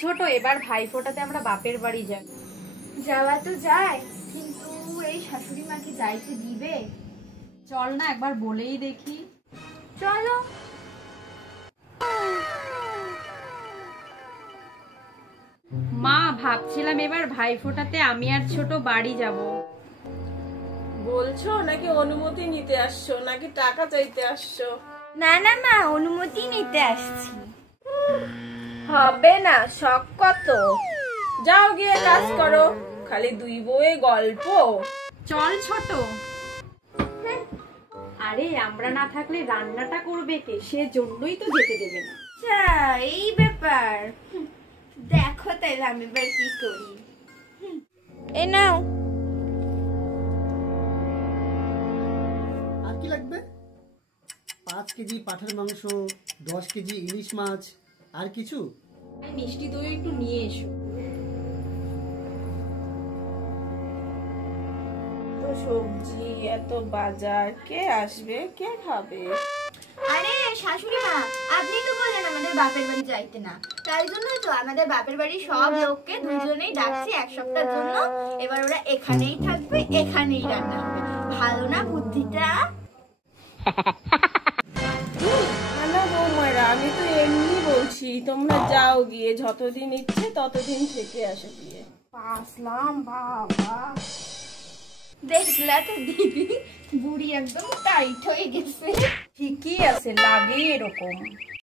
ছোট, এবার ভাইফোঁটাতে আমরা বাপের বাড়ি যাই। যাওয়া তো যায়, কিন্তু এই শাশুড়ি মাকে যাইতে দিবে? চল না একবার বলেই দেখি। চলো। মা, ভাবছিলাম এবার ভাইফোঁটাতে আমি আর ছোট বাড়ি যাব। বলছো নাকি অনুমতি নিতে আসছো, নাকি টাকা চাইতে আসছো? না না মা, অনুমতি নিতে আসছি। হবে না, শখ কত। যাও গিয়ে কাজ করো, খালি দুই বউয়ে গল্প। চল ছোট। আরে আমরা না থাকলে রান্নাটা করবে কে? সেজন্যই তো যেতে দেবে না। আচ্ছা এই ব্যাপার, দেখো তাইলে আমি এবার কি করি। এ নাও। আর কি লাগবে? 5 কেজি পাঠার মাংস, 10 কেজি ইলিশ মাছ, আর কিছু? মিষ্টি দই একটু নিয়ে এসো। তো সবজি, এত বাজার, কে আসবে, কে খাবে? আরে শাশুড়ি মা, আপনি তো বললেন আমাদের বাপের বাড়ি যাইতে না, তাই জন্যই তো আমাদের বাপের বাড়ি সব লোককে দুজনেই ডাকছি এক সপ্তাহের জন্য। এবার ওরা এখানেই থাকবে, এখানেই রান্না হবে। ভালো না বুদ্ধিটা? না বৌমারা, আমি তো এমনি বলছি, তোমরা যাও গিয়ে যতদিন ইচ্ছে ততদিন থেকে আসো গিয়ে। আসলাম বাবা। দেখলা তো দিদি, বুড়ি একদম টাইট হয়ে গেছে। ঠিকই আছে, লাগে এরকম।